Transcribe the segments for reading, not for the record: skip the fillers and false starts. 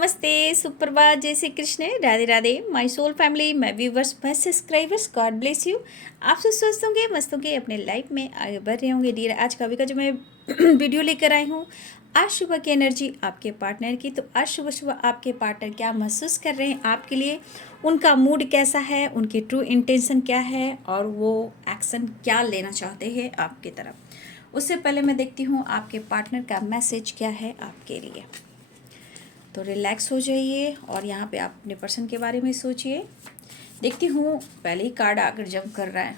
नमस्ते, सुप्रभात, जय Shri Krishna, Radhe Radhe, my soul family, my viewers, my subscribers, God bless you. आप सब स्वस्थ होंगे, मस्त होंगे, अपने लाइफ में आगे बढ़ रहे होंगे डियर। आज का जो मैं वीडियो लेकर आई हूँ, आज सुबह की एनर्जी आपके पार्टनर की। तो आज सुबह सुबह आपके पार्टनर क्या महसूस कर रहे हैं आपके लिए, उनका मूड कैसा है, उनकी ट्रू इंटेंशन क्या है और वो एक्शन क्या लेना चाहते हैं आपकी तरफ। उससे पहले मैं देखती हूँ आपके पार्टनर का मैसेज क्या है आपके लिए। तो रिलैक्स हो जाइए और यहाँ पे आप अपने पर्सन के बारे में सोचिए। देखती हूँ पहले ही कार्ड आकर जंप कर रहा है,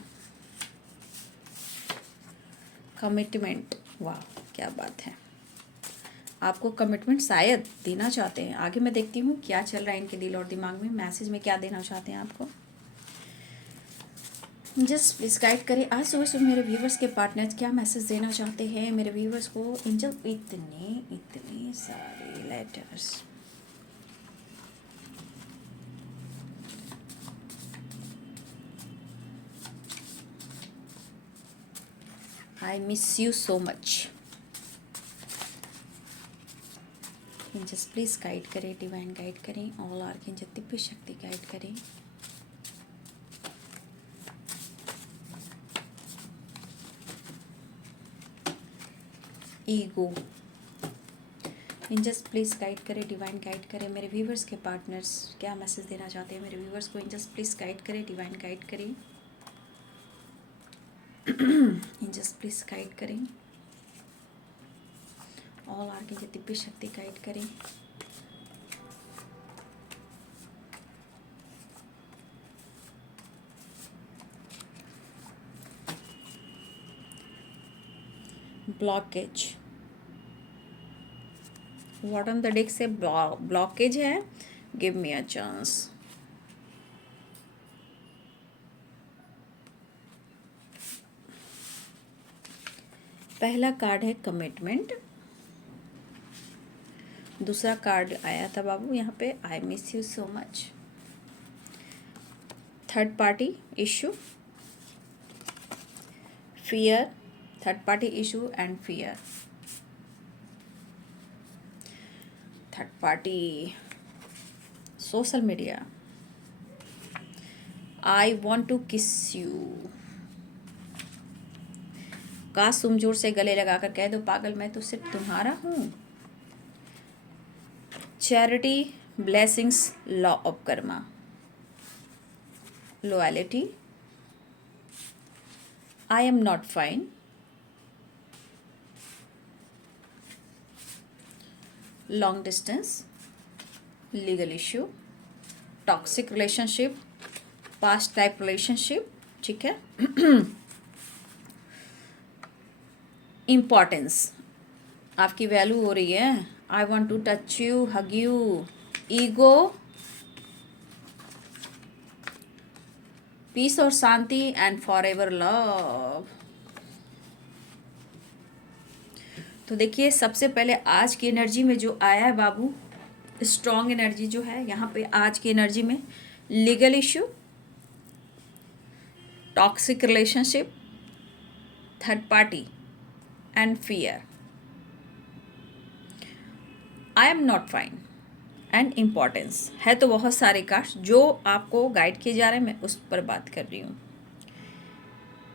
कमिटमेंट। वाह क्या बात है, आपको कमिटमेंट शायद देना चाहते हैं। आगे मैं देखती हूँ क्या चल रहा है इनके दिल और दिमाग में, मैसेज में क्या देना चाहते हैं आपको। जस्ट प्लीज गाइड करें आज सुबह सुबह मेरे व्यूवर्स के पार्टनर्स क्या मैसेज देना चाहते हैं मेरे व्यूवर्स को। एंजल इतने सारे letters. I miss you so much. Angels please guide करें, डिवाइन गाइड करें, ऑल आर्कएंजल दिव्य शक्ति गाइड करें। ईगो, एंजल्स प्लीज गाइड करें, डिवाइन गाइड करें। मेरे व्यूवर्स के पार्टनर्स क्या मैसेज देना चाहते हैं मेरे व्यूवर्स को। एंजल्स प्लीज गाइड करें, डिवाइन गाइड करें। एंजल्स प्लीज गाइड करें, ऑल आर्कएंजल दिव्य शक्ति गाइड करें। Blockage, what on the deck से ब्लॉकेज है, गिव मी अ चांस। पहला कार्ड है कमिटमेंट, दूसरा कार्ड आया था बाबू यहाँ पे I miss you so much. Third party issue, fear, third party issue and fear. Third party social media, I want to kiss you. काश तुम जोर से गले लगाकर कह दो पागल मैं तो सिर्फ तुम्हारा हूँ। Charity, blessings, law of karma, loyalty, I am not fine, long distance, legal issue, toxic relationship, past type relationship, ठीक है। इम्पॉर्टेंस, आपकी वैल्यू हो रही है। I want to touch you, hug you. Ego, peace और शांति एंड फॉर एवर लव। तो देखिए सबसे पहले आज की एनर्जी में जो आया है बाबू, स्ट्रॉन्ग एनर्जी जो है यहाँ पे आज की एनर्जी में, legal issue, toxic relationship, third party and fear, I am not fine and importance है। तो बहुत सारे कार्ड्स जो आपको गाइड किए जा रहे हैं, मैं उस पर बात कर रही हूँ।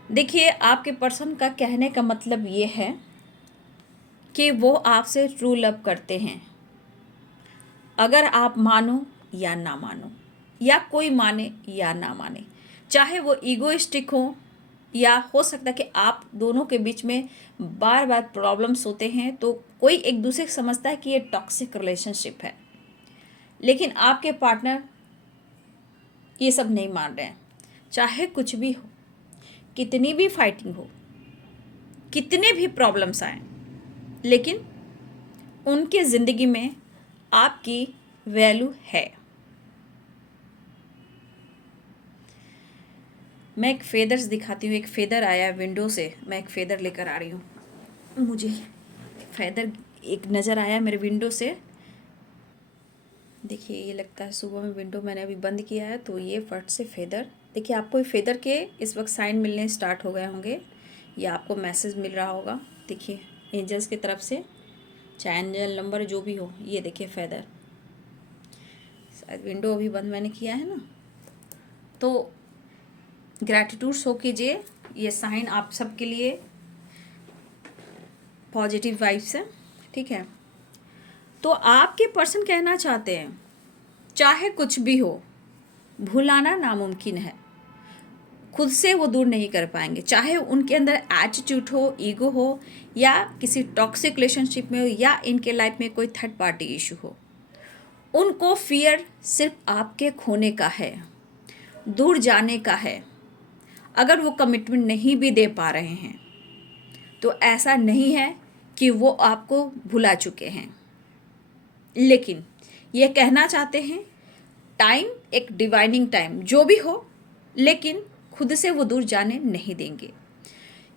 देखिए आपके पर्सन का कहने का मतलब ये है कि वो आपसे ट्रू लव करते हैं। अगर आप मानो या ना मानो, या कोई माने या ना माने, चाहे वो ईगोइस्टिक हो या हो सकता है कि आप दोनों के बीच में बार बार प्रॉब्लम्स होते हैं, तो कोई एक दूसरे को समझता है कि ये टॉक्सिक रिलेशनशिप है, लेकिन आपके पार्टनर ये सब नहीं मान रहे हैं। चाहे कुछ भी हो, कितनी भी फाइटिंग हो, कितने भी प्रॉब्लम्स आए, लेकिन उनके ज़िंदगी में आपकी वैल्यू है। मैं एक फेदर्स दिखाती हूँ। एक फेदर आया विंडो से, मैं एक फेदर लेकर आ रही हूँ। मुझे फेदर एक नज़र आया मेरे विंडो से। देखिए ये लगता है सुबह में विंडो मैंने अभी बंद किया है, तो ये फट से फेदर। देखिए आपको फेदर के इस वक्त साइन मिलने स्टार्ट हो गए होंगे या आपको मैसेज मिल रहा होगा। देखिए एंजल्स की तरफ से, चाहे एंजल नंबर जो भी हो, ये देखिए फेदर। शायद विंडो अभी बंद मैंने किया है ना, तो ग्रैटिट्यूड शो कीजिए। ये साइन आप सबके लिए पॉजिटिव वाइब्स है, ठीक है। तो आपके पर्सन कहना चाहते हैं चाहे कुछ भी हो, भुलाना नामुमकिन है, खुद से वो दूर नहीं कर पाएंगे। चाहे उनके अंदर एटीट्यूड हो, ईगो हो, या किसी टॉक्सिक रिलेशनशिप में हो, या इनके लाइफ में कोई थर्ड पार्टी इशू हो, उनको फियर सिर्फ आपके खोने का है, दूर जाने का है। अगर वो कमिटमेंट नहीं भी दे पा रहे हैं तो ऐसा नहीं है कि वो आपको भुला चुके हैं, लेकिन ये कहना चाहते हैं टाइम एक डिवाइनिंग टाइम जो भी हो, लेकिन खुद से वो दूर जाने नहीं देंगे,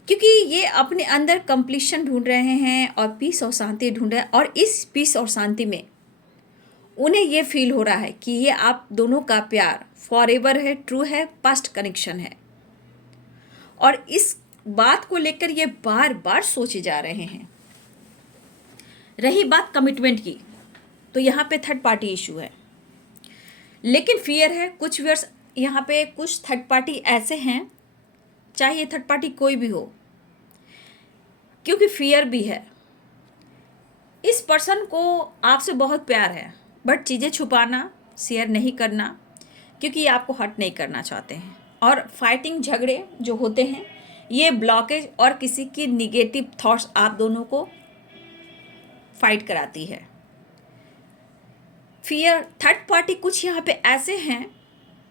क्योंकि ये अपने अंदर कंप्लीशन ढूंढ रहे हैं और पीस और शांति ढूंढ रहे हैं। और इस पीस और शांति में उन्हें ये फील हो रहा है कि ये आप दोनों का प्यार फॉरएवर है, ट्रू है, पास्ट कनेक्शन है। और इस बात को लेकर ये बार बार सोचे जा रहे हैं। रही बात कमिटमेंट की, तो यहाँ पे थर्ड पार्टी इशू है, लेकिन फियर है। कुछ व्यूअर्स यहाँ पे कुछ थर्ड पार्टी ऐसे हैं, चाहे ये थर्ड पार्टी कोई भी हो, क्योंकि फियर भी है। इस पर्सन को आपसे बहुत प्यार है, बट चीज़ें छुपाना, शेयर नहीं करना, क्योंकि ये आपको हर्ट नहीं करना चाहते हैं। और फाइटिंग, झगड़े जो होते हैं, ये ब्लॉकेज और किसी की निगेटिव थॉट्स आप दोनों को फाइट कराती है। फियर थर्ड पार्टी कुछ यहाँ पे ऐसे हैं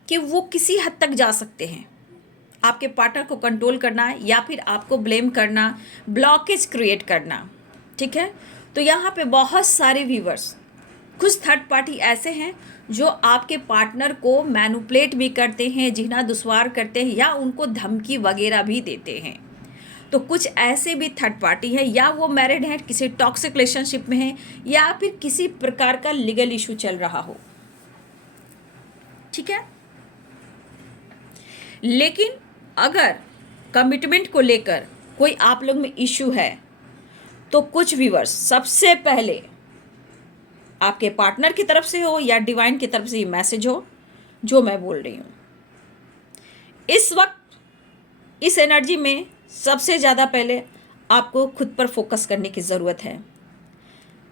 कि वो किसी हद तक जा सकते हैं आपके पार्टनर को कंट्रोल करना, या फिर आपको ब्लेम करना, ब्लॉकेज क्रिएट करना, ठीक है। तो यहाँ पे बहुत सारे व्यूवर्स, कुछ थर्ड पार्टी ऐसे हैं जो आपके पार्टनर को मैनिपुलेट भी करते हैं, जीना दुश्वार करते हैं, या उनको धमकी वगैरह भी देते हैं। तो कुछ ऐसे भी थर्ड पार्टी है, या वो मैरिड हैं, किसी टॉक्सिक रिलेशनशिप में हैं, या फिर किसी प्रकार का लीगल इशू चल रहा हो, ठीक है। लेकिन अगर कमिटमेंट को लेकर कोई आप लोग में इशू है, तो कुछ व्यूअर्स सबसे पहले आपके पार्टनर की तरफ से हो या डिवाइन की तरफ से ये मैसेज हो जो मैं बोल रही हूँ। इस वक्त इस एनर्जी में सबसे ज़्यादा पहले आपको खुद पर फोकस करने की ज़रूरत है।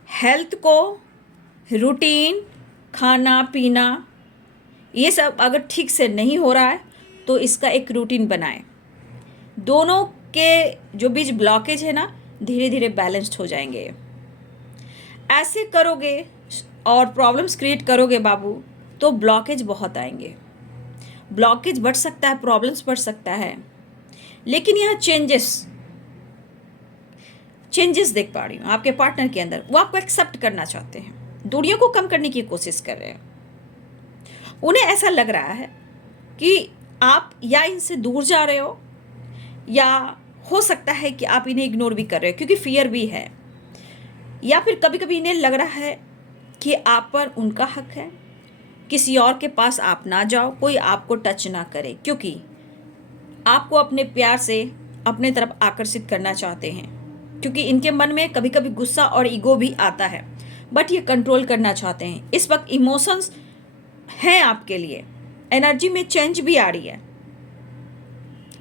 हेल्थ को, रूटीन, खाना पीना, ये सब अगर ठीक से नहीं हो रहा है तो इसका एक रूटीन बनाएं। दोनों के जो बीच ब्लॉकेज है ना, धीरे धीरे बैलेंस्ड हो जाएंगे। ऐसे करोगे और प्रॉब्लम्स क्रिएट करोगे बाबू, तो ब्लॉकेज बहुत आएंगे। ब्लॉकेज बढ़ सकता है, प्रॉब्लम्स बढ़ सकता है, लेकिन यहाँ चेंजेस देख पा रही हूँ आपके पार्टनर के अंदर। वो आपको एक्सेप्ट करना चाहते हैं, दूरियों को कम करने की कोशिश कर रहे हैं। उन्हें ऐसा लग रहा है कि आप या इनसे दूर जा रहे हो, या हो सकता है कि आप इन्हें इग्नोर भी कर रहे हो, क्योंकि फियर भी है। या फिर कभी कभी इन्हें लग रहा है कि आप पर उनका हक है, किसी और के पास आप ना जाओ, कोई आपको टच ना करे, क्योंकि आपको अपने प्यार से अपने तरफ आकर्षित करना चाहते हैं। क्योंकि इनके मन में कभी कभी गुस्सा और ईगो भी आता है, बट ये कंट्रोल करना चाहते हैं। इस वक्त इमोशंस हैं आपके लिए, एनर्जी में चेंज भी आ रही है,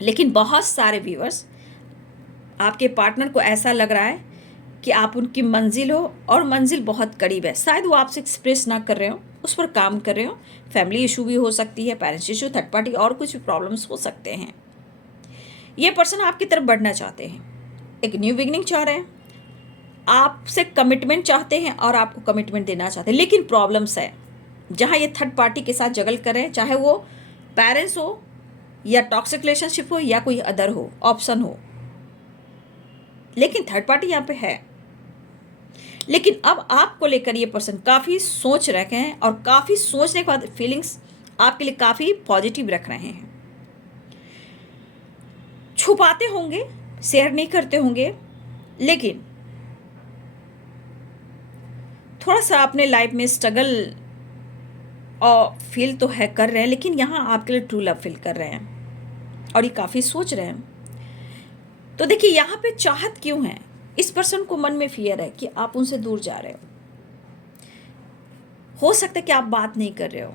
लेकिन बहुत सारे व्यूअर्स आपके पार्टनर को ऐसा लग रहा है कि आप उनकी मंजिल हो, और मंजिल बहुत करीब है। शायद वो आपसे एक्सप्रेस ना कर रहे हो, उस पर काम कर रहे हो। फैमिली इशू भी हो सकती है, पेरेंट्स इशू, थर्ड पार्टी, और कुछ भी प्रॉब्लम्स हो सकते हैं। ये पर्सन आपकी तरफ बढ़ना चाहते हैं, एक न्यू बिगिनिंग चाह रहे हैं, आपसे कमिटमेंट चाहते हैं और आपको कमिटमेंट देना चाहते हैं। लेकिन प्रॉब्लम्स है जहाँ ये थर्ड पार्टी के साथ जगल कर रहे हैं, चाहे वो पेरेंट्स हो या टॉक्सिक रिलेशनशिप हो या कोई अदर हो ऑप्शन हो, लेकिन थर्ड पार्टी यहाँ पे है। लेकिन अब आपको लेकर ये पर्सन काफ़ी सोच रखे हैं, और काफ़ी सोचने के बाद फीलिंग्स आपके लिए काफ़ी पॉजिटिव रख रहे हैं। छुपाते होंगे, शेयर नहीं करते होंगे, लेकिन थोड़ा सा अपने लाइफ में स्ट्रगल और फील तो है कर रहे हैं, लेकिन यहाँ आपके लिए ट्रू लव फील कर रहे हैं, और ये काफ़ी सोच रहे हैं। तो देखिए यहाँ पे चाहत क्यों है, इस पर्सन को मन में फियर है कि आप उनसे दूर जा रहे हो। हो सकता है कि आप बात नहीं कर रहे हो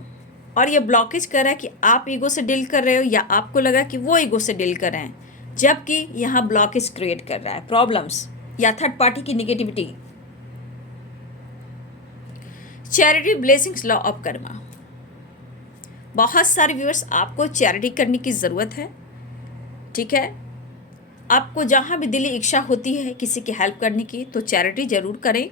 और ये ब्लॉकेज कर रहा है कि आप ईगो से डील कर रहे हो या आपको लग रहा है कि वो ईगो से डील कर रहे हैं, जबकि यहाँ ब्लॉकेज क्रिएट कर रहा है प्रॉब्लम्स या थर्ड पार्टी की negativity. Charity blessings, law of Karma. बहुत सारे व्यूअर्स, आपको चैरिटी करने की ज़रूरत है, ठीक है। आपको जहाँ भी दिली इच्छा होती है किसी की हेल्प करने की तो चैरिटी ज़रूर करें,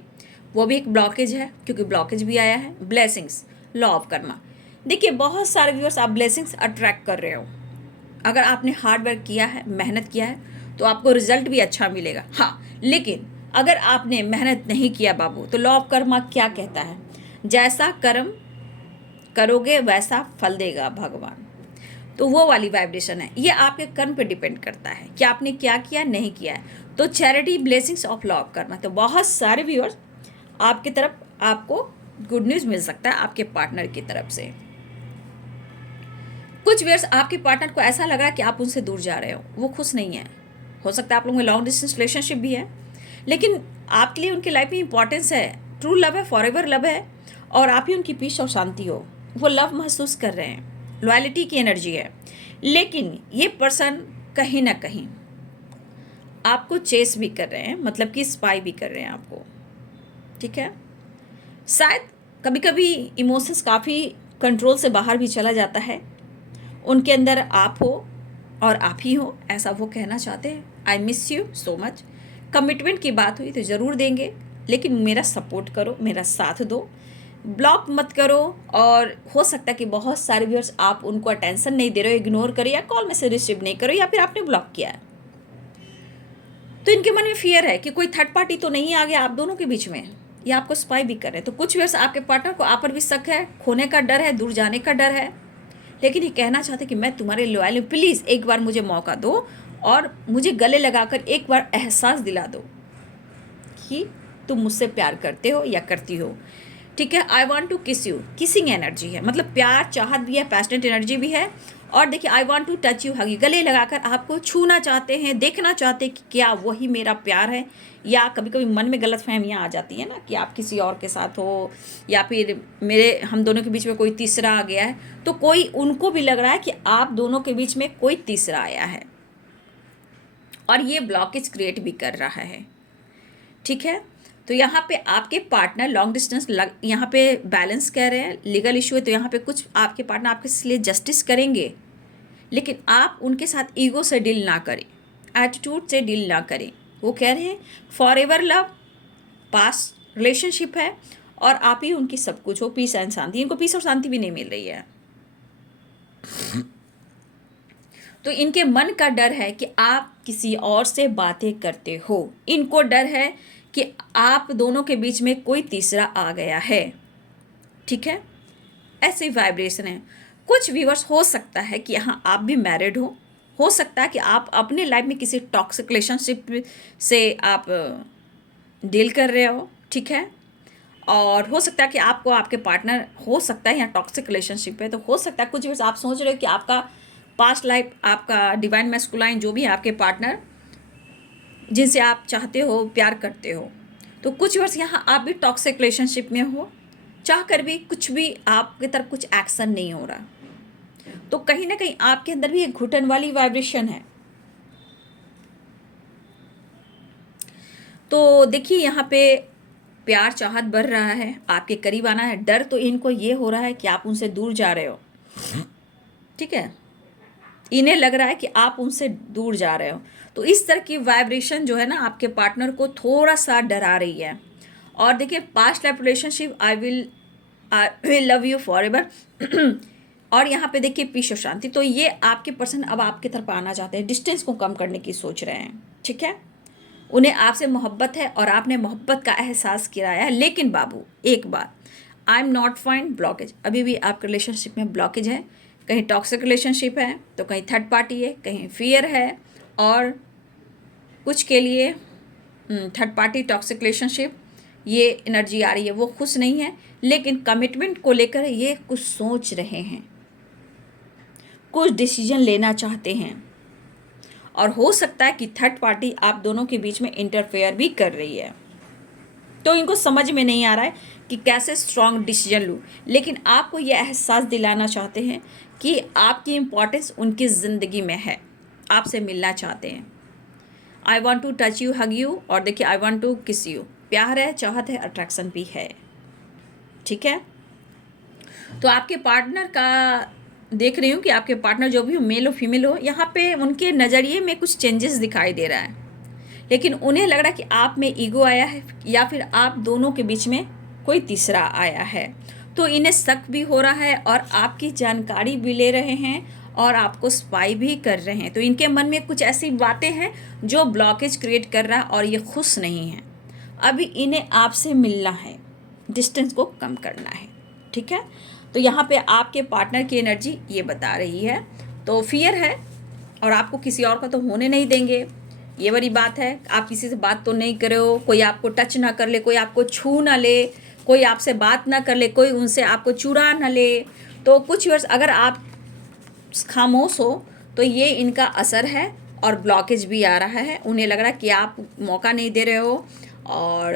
वो भी एक ब्लॉकेज है क्योंकि ब्लॉकेज भी आया है। Blessings, law of Karma. देखिए बहुत सारे व्यूअर्स, आप ब्लेसिंग्स अट्रैक्ट कर रहे हो। अगर आपने हार्ड वर्क किया है, मेहनत किया है तो आपको रिजल्ट भी अच्छा मिलेगा। हाँ, लेकिन अगर आपने मेहनत नहीं किया बाबू, तो लॉ ऑफ कर्मा क्या कहता है, जैसा कर्म करोगे वैसा फल देगा भगवान। तो वो वाली वाइब्रेशन है, ये आपके कर्म पे डिपेंड करता है कि आपने क्या किया नहीं किया है। तो charity blessings of law of Karma. तो बहुत सारे व्यूअर्स आपकी तरफ आपको गुड न्यूज़ मिल सकता है आपके पार्टनर की तरफ से। कुछ व्यूअर्स, आपके पार्टनर को ऐसा लग रहा है कि आप उनसे दूर जा रहे हो, वो खुश नहीं है। हो सकता है आप लोगों में लॉन्ग डिस्टेंस रिलेशनशिप भी है, लेकिन आपके लिए उनकी लाइफ में इंपॉर्टेंस है, ट्रू लव है, फॉरएवर लव है, और आप ही उनकी पीस और शांति हो। वो लव महसूस कर रहे हैं, लॉयल्टी की एनर्जी है। लेकिन ये पर्सन कहीं ना कहीं आपको चेस भी कर रहे हैं, मतलब कि स्पाई भी कर रहे हैं आपको, ठीक है। शायद कभी कभी इमोशंस काफ़ी कंट्रोल से बाहर भी चला जाता है, उनके अंदर आप हो और आप ही हो, ऐसा वो कहना चाहते हैं। आई miss you so much. Commitment की बात हुई तो ज़रूर देंगे, लेकिन मेरा सपोर्ट करो, मेरा साथ दो, ब्लॉक मत करो। और हो सकता है कि बहुत सारे व्यूअर्स आप उनको अटेंशन नहीं दे रहे हो, इग्नोर करो या कॉल मैसेज रिसीव नहीं करो या फिर आपने ब्लॉक किया है। तो इनके मन में फियर है कि कोई थर्ड पार्टी तो नहीं आ गया आप दोनों के बीच में, या आपको स्पाई भी कर रहे हैं। तो कुछ व्यूअर्स, आपके पार्टनर को आप पर भी शक है, खोने का डर है, दूर जाने का डर है, लेकिन ये कहना चाहते कि मैं तुम्हारे लॉयल हूँ, प्लीज़ एक बार मुझे मौका दो और मुझे गले लगाकर एक बार एहसास दिला दो कि तुम मुझसे प्यार करते हो या करती हो, ठीक है। I want to kiss you, kissing energy है, मतलब प्यार चाहत भी है, पैशनेट एनर्जी भी है। और देखिए I want to touch you, हगी, गले लगाकर आपको छूना चाहते हैं, देखना चाहते हैं कि क्या वही मेरा प्यार है, या कभी कभी मन में गलत फहमियाँ आ जाती है ना कि आप किसी और के साथ हो, या फिर हम दोनों के बीच में कोई तीसरा आ गया है। तो कोई उनको भी लग रहा है कि आप दोनों के बीच में कोई तीसरा आया है और ये ब्लॉकेज क्रिएट भी कर रहा है, ठीक है। तो यहाँ पे आपके पार्टनर लॉन्ग डिस्टेंस यहाँ पे बैलेंस कह रहे हैं, लीगल इशू है, तो यहाँ पे कुछ आपके पार्टनर आपके लिए जस्टिस करेंगे, लेकिन आप उनके साथ ईगो से डील ना करें, एटीट्यूड से डील ना करें। वो कह रहे हैं फॉरएवर लव, पास रिलेशनशिप है और आप ही उनकी सब कुछ हो, पीस एंड शांति। इनको पीस और शांति भी नहीं मिल रही है। तो इनके मन का डर है कि आप किसी और से बातें करते हो, इनको डर है कि आप दोनों के बीच में कोई तीसरा आ गया है, ठीक है। ऐसे वाइब्रेशन है। कुछ व्यूअर्स, हो सकता है कि यहाँ आप भी मैरिड हो सकता है कि आप अपने लाइफ में किसी टॉक्सिक रिलेशनशिप से आप डील कर रहे हो, ठीक है। और हो सकता है कि आपको आपके पार्टनर, हो सकता है यहाँ टॉक्सिक रिलेशनशिप है, तो हो सकता है कुछ व्यूअर्स आप सोच रहे हो कि आपका पास्ट लाइफ, आपका डिवाइन मैस्कुलाइन जो भी है आपके पार्टनर जिनसे आप चाहते हो, प्यार करते हो, तो कुछ वर्ष यहाँ आप भी टॉक्सिक रिलेशनशिप में हो, चाह कर भी कुछ भी आपकी तरफ कुछ एक्शन नहीं हो रहा। तो कहीं ना कहीं आपके अंदर भी एक घुटन वाली वाइब्रेशन है। तो देखिए यहाँ पे प्यार चाहत बढ़ रहा है, आपके करीब आना है। डर तो इनको ये हो रहा है कि आप उनसे दूर जा रहे हो, ठीक है। इन्हें लग रहा है कि आप उनसे दूर जा रहे हो। तो इस तरह की वाइब्रेशन जो है ना आपके पार्टनर को थोड़ा सा डरा रही है। और देखिए past life relationship, I will love you for ever और यहाँ पे देखिए पीस और शांति। तो ये आपके पर्सन अब आपकी तरफ आना चाहते हैं, डिस्टेंस को कम करने की सोच रहे हैं, ठीक है। उन्हें आपसे मोहब्बत है और आपने मोहब्बत का एहसास किया है। लेकिन बाबू एक बात, आई एम नॉट फाइन, ब्लॉकेज, अभी भी आपके रिलेशनशिप में ब्लॉकेज है। कहीं टॉक्सिक रिलेशनशिप है तो कहीं थर्ड पार्टी है, कहीं फियर है, और कुछ के लिए थर्ड पार्टी टॉक्सिक रिलेशनशिप ये एनर्जी आ रही है, वो खुश नहीं है। लेकिन कमिटमेंट को लेकर ये कुछ सोच रहे हैं, कुछ डिसीजन लेना चाहते हैं, और हो सकता है कि थर्ड पार्टी आप दोनों के बीच में इंटरफेयर भी कर रही है। तो इनको समझ में नहीं आ रहा है कि कैसे स्ट्रॉन्ग डिसीजन लूँ, लेकिन आपको ये एहसास दिलाना चाहते हैं कि आपकी इम्पोर्टेंस उनकी ज़िंदगी में है, आपसे मिलना चाहते हैं। I want to touch you, hug you, और देखिए I want to kiss you, प्यार है, चाहत है, अट्रैक्शन भी है। ठीक है, तो आपके पार्टनर का देख रही हूँ कि आपके पार्टनर जो भी हो, मेल हो फीमेल हो, यहाँ पे उनके नज़रिए में कुछ चेंजेस दिखाई दे रहा है, लेकिन उन्हें लग रहा है कि आप में ईगो आया है या फिर आप दोनों के बीच में कोई तीसरा आया है। तो इन्हें शक भी हो रहा है और आपकी जानकारी भी ले रहे हैं और आपको स्पाई भी कर रहे हैं। तो इनके मन में कुछ ऐसी बातें हैं जो ब्लॉकेज क्रिएट कर रहा है और ये खुश नहीं है। अभी इन्हें आपसे मिलना है, डिस्टेंस को कम करना है। ठीक है, तो यहाँ पे आपके पार्टनर की एनर्जी ये बता रही है, तो फियर है और आपको किसी और का तो होने नहीं देंगे, ये बड़ी बात है। आप किसी से बात तो नहीं करे हो, कोई आपको टच ना कर ले, कोई आपको छू ना ले, कोई आपसे बात ना कर ले, कोई उनसे आपको चुरा ना ले। तो कुछ वर्ष अगर आप खामोश हो तो ये इनका असर है और ब्लॉकेज भी आ रहा है। उन्हें लग रहा है कि आप मौका नहीं दे रहे हो और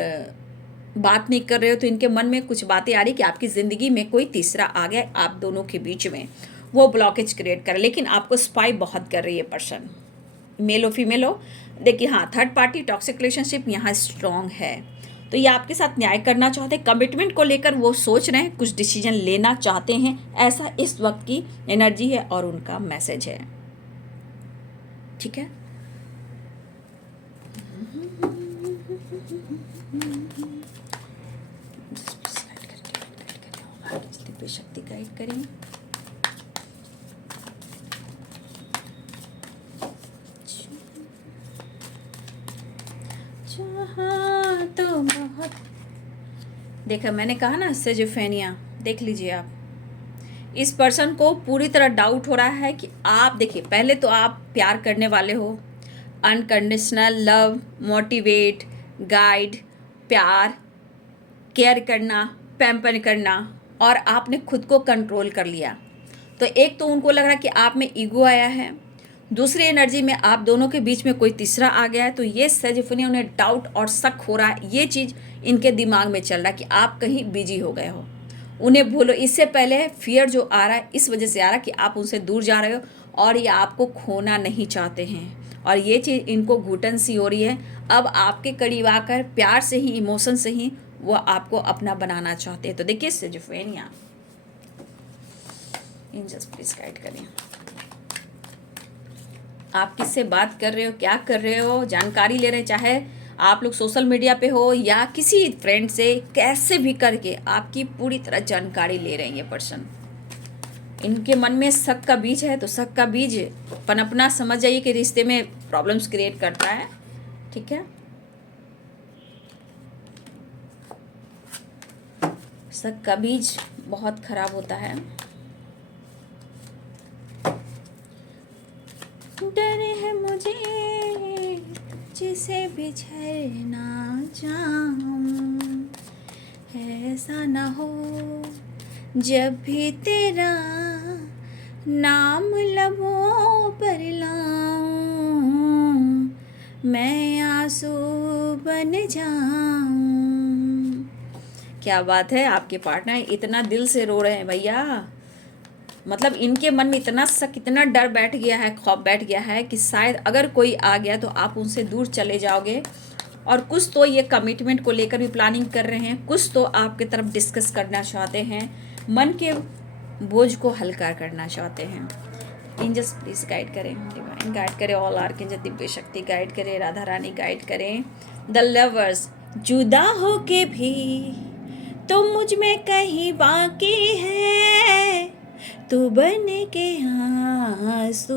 बात नहीं कर रहे हो, तो इनके मन में कुछ बातें आ रही कि आपकी ज़िंदगी में कोई तीसरा आ गया आप दोनों के बीच में, वो ब्लॉकेज क्रिएट कर। लेकिन आपको स्पाई बहुत कर रही है पर्सन, मेल हो फीमेल हो। देखिए हाँ, थर्ड पार्टी टॉक्सिक रिलेशनशिप यहाँ स्ट्रॉन्ग है, तो ये आपके साथ न्याय करना चाहते हैं, कमिटमेंट को लेकर वो सोच रहे हैं, कुछ डिसीजन लेना चाहते हैं, ऐसा इस वक्त की एनर्जी है और उनका मैसेज है। ठीक है, शक्ति गाइड करें। तो बहुत देखा, मैंने कहा ना सिजोफ्रेनिया, देख लीजिए आप, इस पर्सन को पूरी तरह डाउट हो रहा है कि आप, देखिए पहले तो आप प्यार करने वाले हो, अनकंडीशनल लव, मोटिवेट, गाइड, प्यार, केयर करना, पैम्पर करना, और आपने खुद को कंट्रोल कर लिया। तो एक तो उनको लग रहा है कि आप में ईगो आया है, दूसरी एनर्जी में आप दोनों के बीच में कोई तीसरा आ गया है। तो ये सिजोफ्रेनिया, उन्हें डाउट और शक हो रहा है, ये चीज़ इनके दिमाग में चल रहा है कि आप कहीं बिजी हो गए हो, उन्हें भूलो। इससे पहले फियर जो आ रहा है इस वजह से आ रहा है कि आप उनसे दूर जा रहे हो और ये आपको खोना नहीं चाहते हैं, और ये चीज़ इनको घुटन सी हो रही है। अब आपके करीब आकर प्यार से ही, इमोशन से ही वो आपको अपना बनाना चाहते हैं। तो देखिए सिजोफ्रेनिया, एंजल्स प्लीज गाइड करें, आप किससे बात कर रहे हो, क्या कर रहे हो, जानकारी ले रहे हैं, चाहे आप लोग सोशल मीडिया पे हो या किसी फ्रेंड से, कैसे भी करके आपकी पूरी तरह जानकारी ले रहे हैं ये पर्सन। इनके मन में शक का बीज है, तो शक का बीज पनपना समझ जाइए कि रिश्ते में प्रॉब्लम्स क्रिएट करता है। ठीक है, शक का बीज बहुत खराब होता है। डर है मुझे जिसे बिछड़ना चाहूं, ऐसा ना हो जब भी तेरा नाम लबों पर लाऊं, मैं आंसू बन जाऊं। क्या बात है, आपके पार्टनर इतना दिल से रो रहे हैं भैया, मतलब इनके मन में इतना शक, इतना डर बैठ गया है, खौफ बैठ गया है कि शायद अगर कोई आ गया तो आप उनसे दूर चले जाओगे। और कुछ तो ये कमिटमेंट को लेकर भी प्लानिंग कर रहे हैं, कुछ तो आपकी तरफ डिस्कस करना चाहते हैं, मन के बोझ को हल्का करना चाहते हैं। एंजल्स प्लीज गाइड करें, डिवाइन गाइड करें, ऑल आर्कएंजल दिव्य शक्ति गाइड करें, राधा रानी गाइड करें। द लवर्स, जुदा हो के भी तो मुझ में कहीं बाकी है, तू बन के आंसू,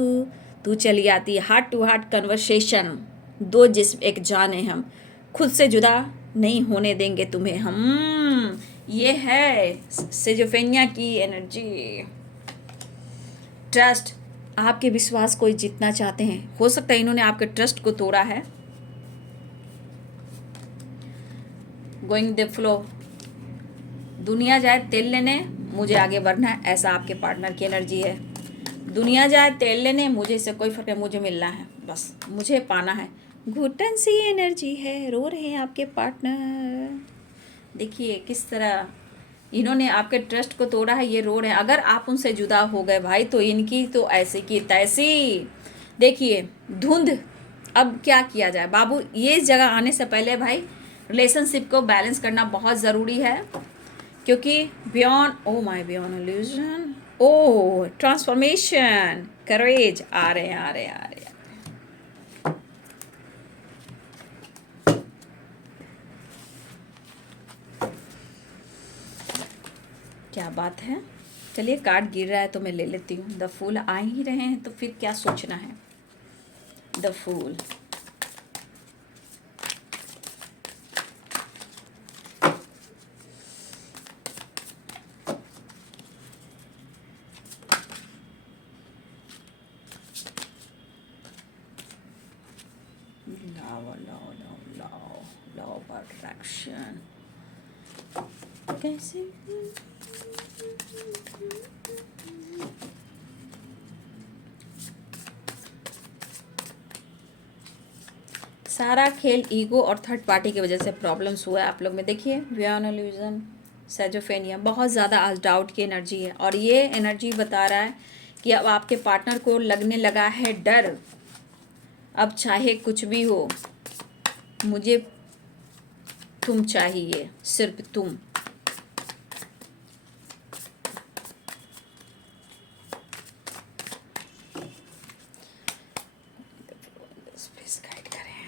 तू चली आती है। हार्ट टू हार्ट कन्वर्सेशन, दो जिस्म एक जान है, हम खुद से जुदा नहीं होने देंगे तुम्हें हम। ये है सिजोफ्रेनिया की एनर्जी। ट्रस्ट, आपके विश्वास को जीतना चाहते हैं, हो सकता है इन्होंने आपके ट्रस्ट को तोड़ा है। गोइंग द फ्लो, दुनिया जाए तेल लेने, मुझे आगे बढ़ना है, ऐसा आपके पार्टनर की एनर्जी है। दुनिया जाए तेल लेने, मुझे इससे कोई फर्क नहीं, मुझे मिलना है, बस मुझे पाना है। घुटन सी एनर्जी है, रो रहे हैं आपके पार्टनर। देखिए किस तरह इन्होंने आपके ट्रस्ट को तोड़ा है, ये रो रहे हैं। अगर आप उनसे जुदा हो गए भाई तो इनकी तो ऐसी की तैसी। देखिए धुंध। अब क्या किया जाए बाबू, ये जगह आने से पहले भाई रिलेशनशिप को बैलेंस करना बहुत ज़रूरी है, क्योंकि beyond oh my beyond illusion, oh transformation, courage आ रहे हैं, आ रहे हैं, आ रहे हैं। क्या बात है। चलिए कार्ड गिर रहा है तो मैं ले लेती हूँ। द फूल आ ही रहे हैं तो फिर क्या सोचना है। The fool, love love love love love attraction कैसे। सारा खेल ईगो और थर्ड पार्टी की वजह से प्रॉब्लम्स हुआ है आप लोग में। देखिए बियॉन्ड इल्यूजन, सेजोफेनिया, बहुत ज़्यादा आज डाउट की एनर्जी है, और ये एनर्जी बता रहा है कि अब आपके पार्टनर को लगने लगा है डर। अब चाहे कुछ भी हो, मुझे तुम चाहिए, सिर्फ तुम। गाइड करें,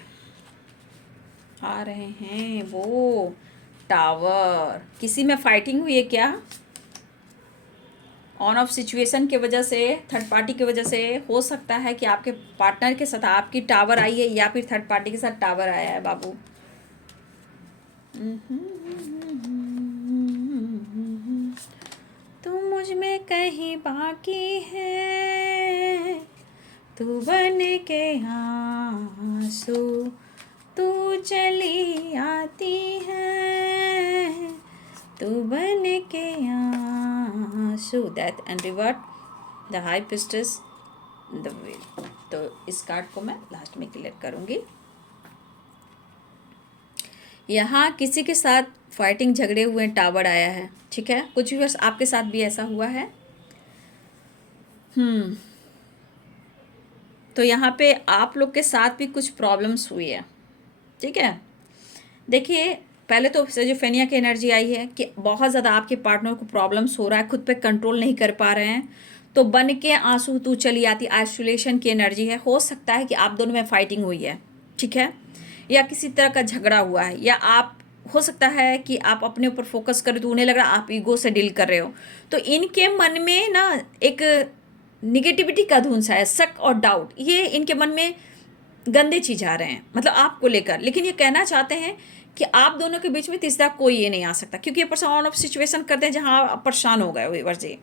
आ रहे हैं वो टावर। किसी में फाइटिंग हुई है क्या? ऑन ऑफ सिचुएशन की वजह से, थर्ड पार्टी की वजह से हो सकता है कि आपके पार्टनर के साथ आपकी टावर आई है, या फिर थर्ड पार्टी के साथ टावर आया है बाबू। तू मुझ में कहीं बाकी है, तू बन के आंसू, तू चली आती है, तू बन के आंसू। Death and rebirth, the high priestess, the wheel. तो इस कार्ड को मैं लास्ट में क्लियर करूँगी। यहाँ किसी के साथ फाइटिंग, झगड़े हुए, टावर आया है, ठीक है। कुछ व्यूअर्स आपके साथ भी ऐसा हुआ है। तो यहाँ पे आप लोग के साथ भी कुछ प्रॉब्लम्स हुई है, ठीक है। देखिए पहले तो सेजोफेनिया की एनर्जी आई है कि बहुत ज़्यादा आपके पार्टनर को प्रॉब्लम्स हो रहा है, खुद पे कंट्रोल नहीं कर पा रहे हैं, तो बन के आंसू तू चली आती, आइसोलेशन की एनर्जी है। हो सकता है कि आप दोनों में फाइटिंग हुई है, ठीक है, या किसी तरह का झगड़ा हुआ है, या आप हो सकता है कि आप अपने ऊपर फोकस करें तो उन्हें लग रहा है आप ईगो से डील कर रहे हो। तो इनके मन में ना एक निगेटिविटी का धुन सा है, शक और डाउट, ये इनके मन में गंदे चीज आ रहे हैं, मतलब आपको लेकर। लेकिन ये कहना चाहते हैं कि आप दोनों के बीच में तीसरा कोई ये नहीं आ सकता, क्योंकि ये पर्सन ऑन ऑफ सिचुएशन करते हैं जहाँ आप परेशान हो गए हुए वर्जे,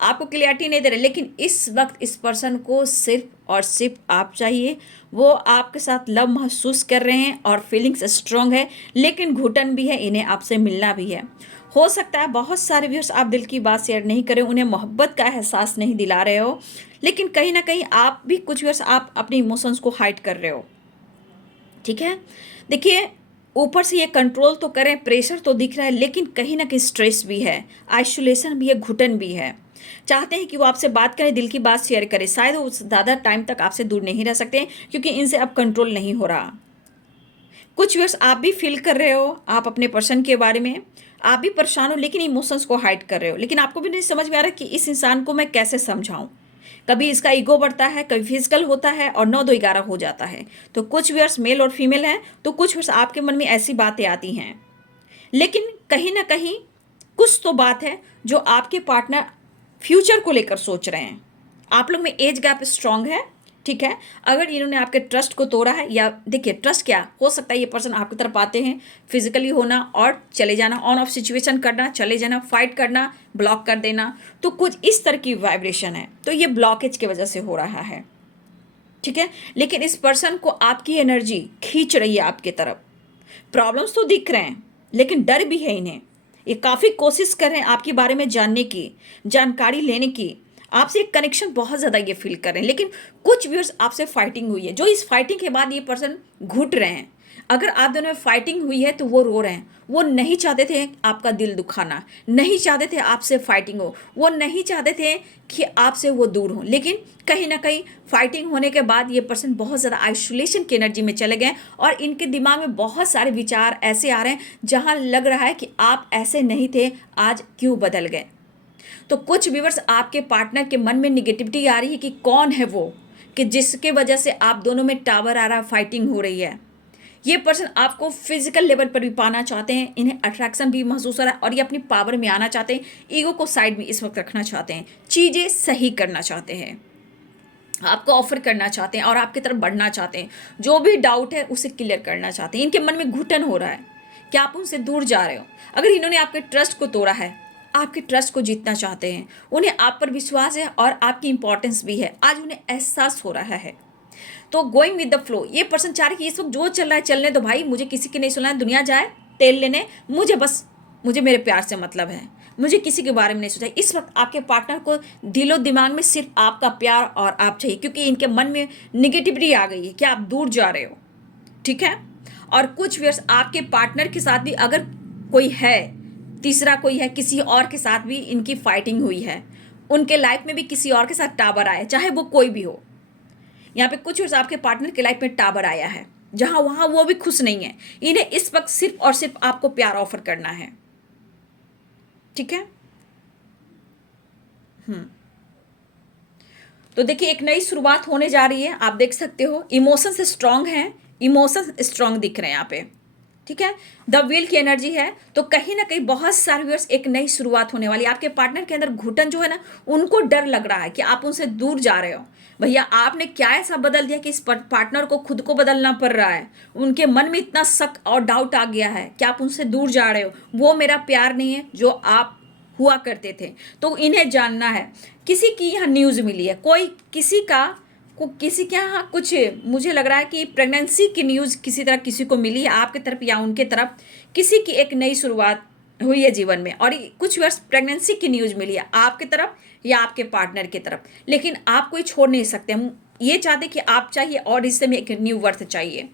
आपको क्लियरिटी नहीं दे रहे। लेकिन इस वक्त इस पर्सन को सिर्फ और सिर्फ आप चाहिए। वो आपके साथ लव महसूस कर रहे हैं और फीलिंग्स स्ट्रांग है, लेकिन घुटन भी है, इन्हें आपसे मिलना भी है। हो सकता है बहुत सारे व्यूअर्स आप दिल की बात शेयर नहीं करें, उन्हें मोहब्बत का एहसास नहीं दिला रहे हो, लेकिन कहीं ना कहीं आप भी कुछ व्यूअर्स आप अपने इमोशंस को हाइड कर रहे हो, ठीक है। देखिए ऊपर से ये कंट्रोल तो करें, प्रेशर तो दिख रहा है, लेकिन कहीं ना कहीं स्ट्रेस भी है, आइसोलेशन भी है, घुटन भी है। चाहते हैं कि वो आपसे बात करें, दिल की बात शेयर करें, शायद वो ज़्यादा टाइम तक आपसे दूर नहीं रह सकते क्योंकि इनसे अब कंट्रोल नहीं हो रहा। कुछ व्यूअर्स आप भी फील कर रहे हो, आप अपने पर्सन के बारे में आप भी परेशान हो, लेकिन इमोशंस को हाइड कर रहे हो, लेकिन आपको भी नहीं समझ में आ रहा कि इस इंसान को मैं कैसे समझाऊं। कभी इसका ईगो बढ़ता है, कभी फिजिकल होता है, और 9-2-11 हो जाता है। तो कुछ व्यूअर्स मेल और फीमेल हैं, तो कुछ व्यूअर्स आपके मन में ऐसी बातें आती हैं, लेकिन कहीं ना कहीं कुछ तो बात है जो आपके पार्टनर फ्यूचर को लेकर सोच रहे हैं। आप लोग में एज गैप स्ट्रांग है, ठीक है। अगर इन्होंने आपके ट्रस्ट को तोड़ा है, या देखिए ट्रस्ट क्या हो सकता है, ये पर्सन आपकी तरफ आते हैं, फिजिकली होना और चले जाना, ऑन ऑफ सिचुएशन करना, चले जाना, फाइट करना, ब्लॉक कर देना, तो कुछ इस तरह की वाइब्रेशन है। तो ये ब्लॉकेज की वजह से हो रहा है, ठीक है। लेकिन इस पर्सन को आपकी एनर्जी खींच रही है आपकी तरफ। प्रॉब्लम्स तो दिख रहे हैं, लेकिन डर भी है इन्हें। ये काफ़ी कोशिश कर रहे हैं आपके बारे में जानने की, जानकारी लेने की, आपसे एक कनेक्शन बहुत ज़्यादा ये फील कर रहे हैं, लेकिन कुछ व्यूअर्स आपसे फाइटिंग हुई है, जो इस फाइटिंग के बाद ये पर्सन घुट रहे हैं। अगर आप दोनों में फाइटिंग हुई है तो वो रो रहे हैं, वो नहीं चाहते थे आपका दिल दुखाना, नहीं चाहते थे आपसे फाइटिंग हो, वो नहीं चाहते थे कि आपसे वो दूर हो, लेकिन कहीं ना कहीं फाइटिंग होने के बाद ये पर्सन बहुत ज़्यादा आइसोलेशन की एनर्जी में चले गए और इनके दिमाग में बहुत सारे विचार ऐसे आ रहे हैं जहां लग रहा है कि आप ऐसे नहीं थे, आज क्यों बदल गए। तो कुछ व्यूअर्स आपके पार्टनर के मन में निगेटिविटी आ रही है कि कौन है वो, कि जिसके वजह से आप दोनों में टावर आ रहा, फाइटिंग हो रही है। ये पर्सन आपको फिजिकल लेवल पर भी पाना चाहते हैं, इन्हें अट्रैक्शन भी महसूस हो रहा है और ये अपनी पावर में आना चाहते हैं, ईगो को साइड में इस वक्त रखना चाहते हैं, चीज़ें सही करना चाहते हैं, आपको ऑफर करना चाहते हैं और आपकी तरफ बढ़ना चाहते हैं, जो भी डाउट है उसे क्लियर करना चाहते हैं। इनके मन में घुटन हो रहा है कि आप उनसे दूर जा रहे हो। अगर इन्होंने आपके ट्रस्ट को तोड़ा है, आपके ट्रस्ट को जीतना चाहते हैं, उन्हें आप पर विश्वास है और आपकी इंपॉर्टेंस भी है, आज उन्हें एहसास हो रहा है। तो गोइंग विद द फ्लो, ये पर्सन चाह रहे कि इस वक्त जो चल रहा है चलने दो भाई, मुझे किसी की नहीं सुनना है, दुनिया जाए तेल लेने, मुझे मेरे प्यार से मतलब है, मुझे किसी के बारे में नहीं सोचा। इस वक्त आपके पार्टनर को दिलो दिमाग में सिर्फ आपका प्यार और आप चाहिए, क्योंकि इनके मन में निगेटिविटी आ गई है कि आप दूर जा रहे हो, ठीक है। और कुछ व्यूअर्स आपके पार्टनर के साथ भी अगर कोई है, तीसरा कोई है, किसी और के साथ भी इनकी फाइटिंग हुई है, उनके लाइफ में भी किसी और के साथ टावर आए, चाहे वो कोई भी हो। यहाँ पे कुछ व्यूअर्स आपके पार्टनर के लाइफ में टावर आया है, जहां वहां वो भी खुश नहीं है, इन्हें इस वक्त सिर्फ और सिर्फ आपको प्यार ऑफर करना है, ठीक है। तो देखिए एक नई शुरुआत होने जा रही है, आप देख सकते हो इमोशंस स्ट्रांग हैं, इमोशंस स्ट्रांग दिख रहे हैं यहाँ पे, ठीक है। द व्हील की एनर्जी है, तो कहीं ना कहीं बहुत सारे व्यूअर्स एक नई शुरुआत होने वाली है। आपके पार्टनर के अंदर घुटन जो है ना, उनको डर लग रहा है कि आप उनसे दूर जा रहे हो। भैया आपने क्या ऐसा बदल दिया कि इस पार्टनर को खुद को बदलना पड़ रहा है, उनके मन में इतना शक और डाउट आ गया है कि आप उनसे दूर जा रहे हो, वो मेरा प्यार नहीं है जो आप हुआ करते थे। तो इन्हें जानना है, किसी की यहाँ न्यूज़ मिली है, कोई किसी के यहाँ कुछ, मुझे लग रहा है कि प्रेगनेंसी की न्यूज़ किसी तरह किसी को मिली है, आपके तरफ या उनके तरफ किसी की एक नई शुरुआत हुई है जीवन में, और कुछ वर्ष प्रेगनेंसी की न्यूज़ मिली है आपके तरफ या आपके पार्टनर की तरफ, लेकिन आप कोई छोड़ नहीं सकते। हम ये चाहते कि आप चाहिए और रिश्ते में एक न्यू बर्थ चाहिए।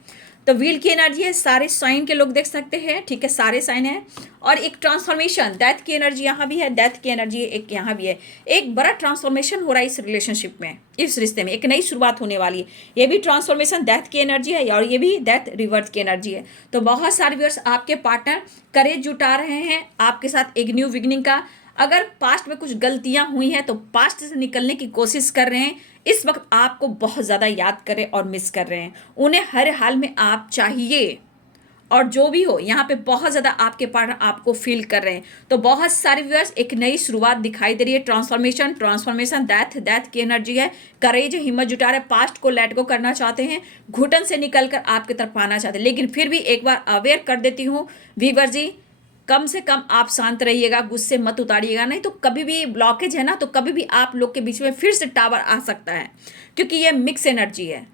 तो व्हील की एनर्जी है, सारे साइन के लोग देख सकते हैं, ठीक है, सारे साइन है। और एक ट्रांसफॉर्मेशन, डेथ की एनर्जी यहाँ भी है, डेथ की एनर्जी एक यहाँ भी है, एक बड़ा ट्रांसफॉर्मेशन हो रहा है इस रिलेशनशिप में, इस रिश्ते में एक नई शुरुआत होने वाली है। ये भी ट्रांसफॉर्मेशन डेथ की एनर्जी है और ये भी डेथ रिवर्स की एनर्जी है। तो बहुत सारे व्यूअर्स आपके पार्टनर करेज जुटा रहे हैं आपके साथ एक न्यू बिगनिंग का। अगर पास्ट में कुछ गलतियां हुई हैं तो पास्ट से निकलने की कोशिश कर रहे हैं, इस वक्त आपको बहुत ज़्यादा याद कर रहे हैं और मिस कर रहे हैं, उन्हें हर हाल में आप चाहिए। और जो भी हो यहाँ पे बहुत ज़्यादा आपके पार्टनर आपको फील कर रहे हैं। तो बहुत सारे व्यूअर्स एक नई शुरुआत दिखाई दे रही है, ट्रांसफॉर्मेशन डेथ की एनर्जी है, करेज, हिम्मत जुटा रहे, पास्ट को लेट गो करना चाहते हैं, घुटन से निकल कर आपकी तरफ आना चाहते हैं। लेकिन फिर भी एक बार अवेयर कर देती हूँ व्यूअर जी, कम से कम आप शांत रहिएगा, गुस्से मत उतारिएगा, नहीं तो कभी भी ब्लॉकेज है ना, तो कभी भी आप लोग के बीच में फिर से टावर आ सकता है, क्योंकि ये मिक्स एनर्जी है,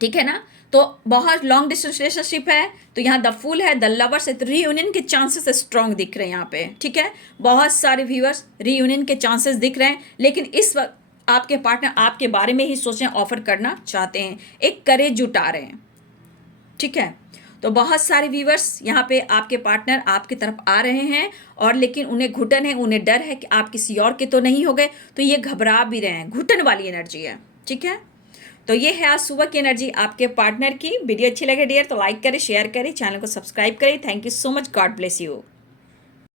ठीक है ना। तो बहुत लॉन्ग डिस्टेंस रिलेशनशिप है, तो यहाँ द फूल है, द लवर्स है, तो रीयूनियन के चांसेस स्ट्रॉन्ग दिख रहे हैं यहाँ पे, ठीक है। बहुत सारे व्यूअर्स रीयूनियन के चांसेस दिख रहे हैं, लेकिन इस वक्त आपके पार्टनर आपके बारे में ही सोचें, ऑफर करना चाहते हैं, एक करेज जुटा रहे हैं, ठीक है। तो बहुत सारे व्यूअर्स यहाँ पे आपके पार्टनर आपकी तरफ आ रहे हैं, और लेकिन उन्हें घुटन है, उन्हें डर है कि आप किसी और के तो नहीं हो गए, तो ये घबरा भी रहे हैं, घुटन वाली एनर्जी है, ठीक है। तो ये है आज सुबह की एनर्जी आपके पार्टनर की। वीडियो अच्छी लगे डियर तो लाइक करें, शेयर करें, चैनल को सब्सक्राइब करें। Thank you so much, God bless you.